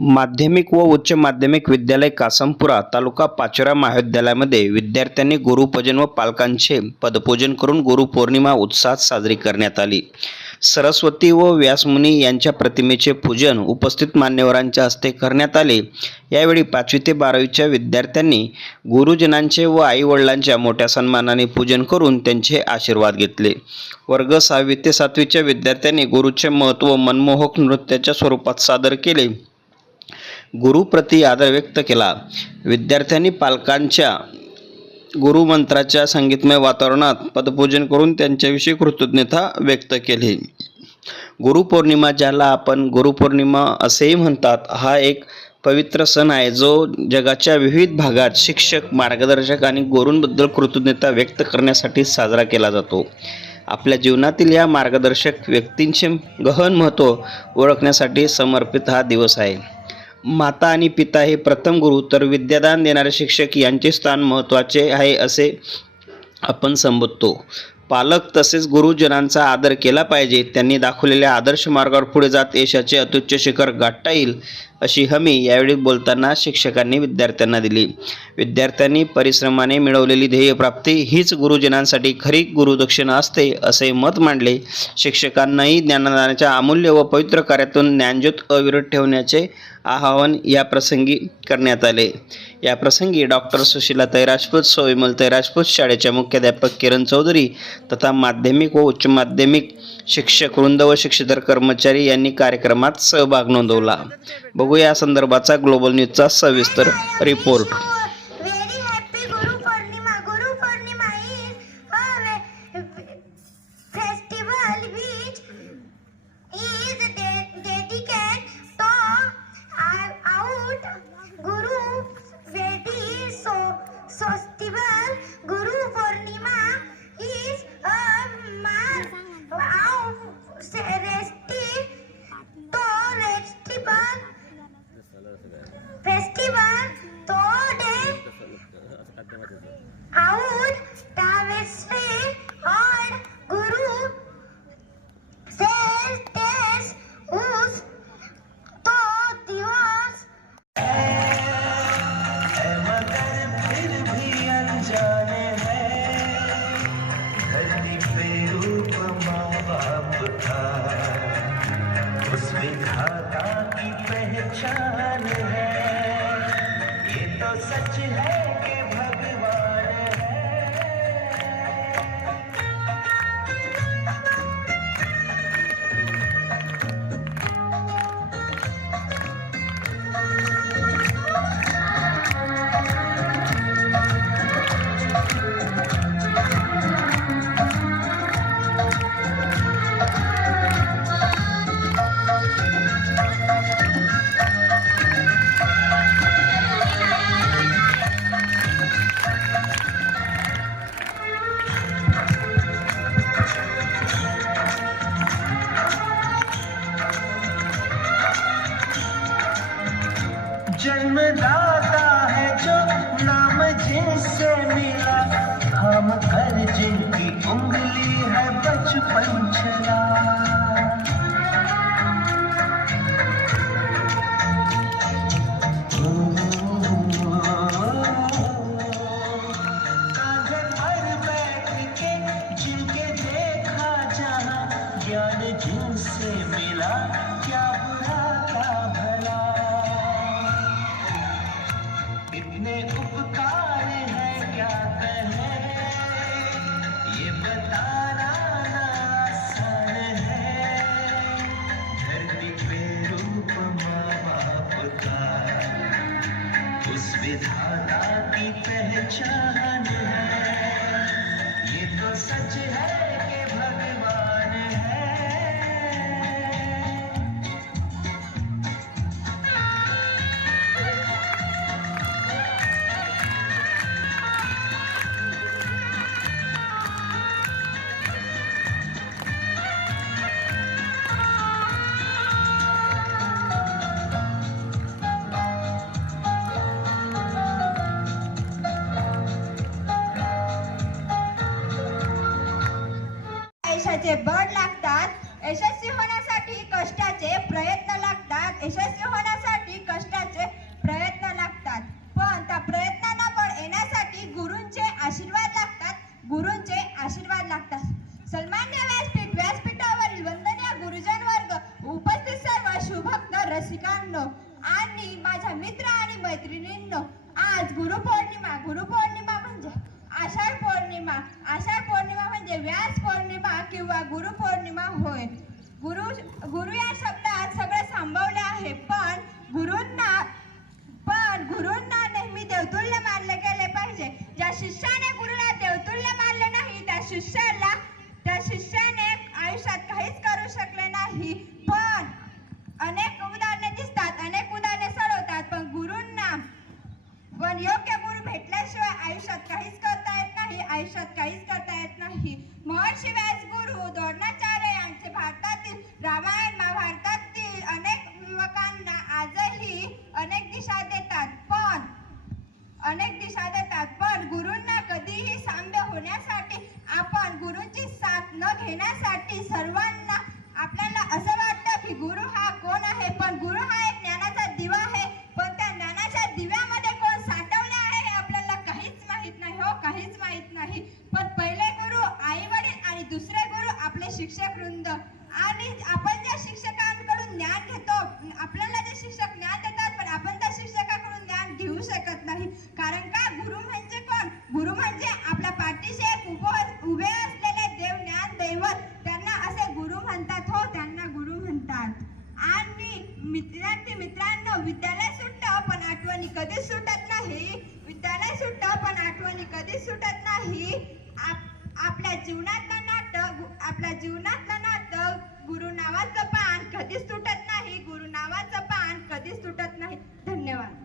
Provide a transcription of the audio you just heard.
माध्यमिक व उच्च माध्यमिक विद्यालय कासमपुरा तालुका पाचोरा महाविद्यालयामध्ये विद्यार्थ्यांनी गुरुपूजन व पालकांचे पदपूजन करून गुरुपौर्णिमा उत्साहात साजरी करण्यात आली. सरस्वती व व्यासमुनी यांच्या प्रतिमेचे पूजन उपस्थित मान्यवरांच्या हस्ते करण्यात आले. यावेळी पाचवी ते बारावीच्या विद्यार्थ्यांनी गुरुजनांचे व आईवडिलांच्या मोठ्या सन्मानाने पूजन करून त्यांचे आशीर्वाद घेतले. वर्ग सहावी ते सातवीच्या विद्यार्थ्यांनी गुरुचे महत्त्व मनमोहक नृत्याच्या स्वरूपात सादर केले. गुरुप्रती आदर व्यक्त केला. विद्यार्थ्यांनी पालकांच्या गुरुमंत्राच्या संगीतमय वातावरणात पदपूजन करून त्यांच्याविषयी कृतज्ञता व्यक्त केली. गुरुपौर्णिमा ज्याला आपण गुरुपौर्णिमा असेही म्हणतात हा एक पवित्र सण आहे जो जगाच्या विविध भागात शिक्षक मार्गदर्शक आणि गुरूंबद्दल कृतज्ञता व्यक्त करण्यासाठी साजरा केला जातो. आपल्या जीवनातील या मार्गदर्शक व्यक्तींचे गहन महत्त्व ओळखण्यासाठी समर्पित हा दिवस आहे. माता आणि पिता हे प्रथम गुरु तर विद्यादान देणारे शिक्षक यांचे स्थान महत्त्वाचे आहे असे आपण संबोधतो. पालक तसेच गुरुजनांचा आदर केला पाहिजे. त्यांनी दाखवलेल्या आदर्श मार्गावर पुढे जात यशाचे अत्युच्च शिखर गाठता येईल अशी हमी यावेळी बोलताना शिक्षकांनी विद्यार्थ्यांना दिली. विद्यार्थ्यांनी परिश्रमाने मिळवलेली ध्येयप्राप्ती हीच गुरुजनांसाठी खरी गुरुदक्षिणा असते असे मत मांडले. शिक्षकांनाही ज्ञानदानाच्या अमूल्य व पवित्र कार्यातून ज्ञानज्योत अविरत ठेवण्याचे आवाहन या प्रसंगी करण्यात आले. या प्रसंगी डॉक्टर सुशीलाताई राजपूत सोविमलताई राजपूत शाळेच्या मुख्याध्यापक किरण चौधरी तथा माध्यमिक व उच्च माध्यमिक शिक्षक वृंद व शिक्षेतर कर्मचारी यांनी कार्यक्रमात सहभाग नोंदवला. बघूया या संदर्भाचा ग्लोबल न्यूजचा सविस्तर रिपोर्ट शान है। ये तो सच है। जन्मदाता है जो नाम जिनसे मिला। हम पर जिनकी उंगली है बचपन चला उस विधाता की पहचान है। ये तो सच है। यशाचे बळ लागतात यशस्वी होण्यासाठी कष्टाचे प्रयत्न लागतात यशस्वी होण्यासाठी कष्टाचे प्रयत्न लागतात. पण त्या प्रयत्नांना बळ येण्यासाठी गुरुंचे आशीर्वाद लागतात गुरुंचे आशीर्वाद लागतात. सन्मान्य व्यासपीठ व्यासपीठावरील वंदनीय गुरुजन वर्ग उपस्थित सर्व शुभक्त रसिकांनो आणि माझ्या मित्र आणि मैत्रिणींनो आज गुरुपौर्णिमा गुरुपौर्णिमा म्हणजे आषाढ पौर्णिमा. आषाढ पौर्णिमा म्हणजे व्यास किंवा गुरुपौर्णिमा होय. गुरु गुरु या शब्दात सगळं सांभावले आहे पण गुरूंना पण गुरूंना नेहमी देवतुल्य मानले गेले पाहिजे. ज्या शिष्याने गुरुला देवतुल्य मानले नाही त्या शिष्याला ज्ञानासाठी सर्वांना आपल्याला असं वाटतं की गुरु हा कोण आहे? पण गुरु हा एक ज्ञानाचा दिवा आहे. पण त्या ज्ञानाच्या दिव्यामध्ये कोण साठवले आहे हे आपल्याला काहीच माहीत नाही हो काहीच माहीत नाही. पण पहिले गुरु आई वडील आणि दुसरे गुरु आपले शिक्षक वृंद. आणि आपण ज्या शिक्षकांकडून ज्ञान घेतो आपल्याला जे शिक्षक ज्ञान देतात पण आपण त्या शिक्षकाकडून ज्ञान घेऊ शकत नाही. कारण का? गुरु म्हणजे गुरु पण आठवणी कधी सुटत नाही. आपल्या जीवनातलं नाटक आपल्या जीवनातलं नाटक गुरु नावाचं पान कधीच तुटत नाही. गुरु नावाचं पान कधीच तुटत नाही. धन्यवाद.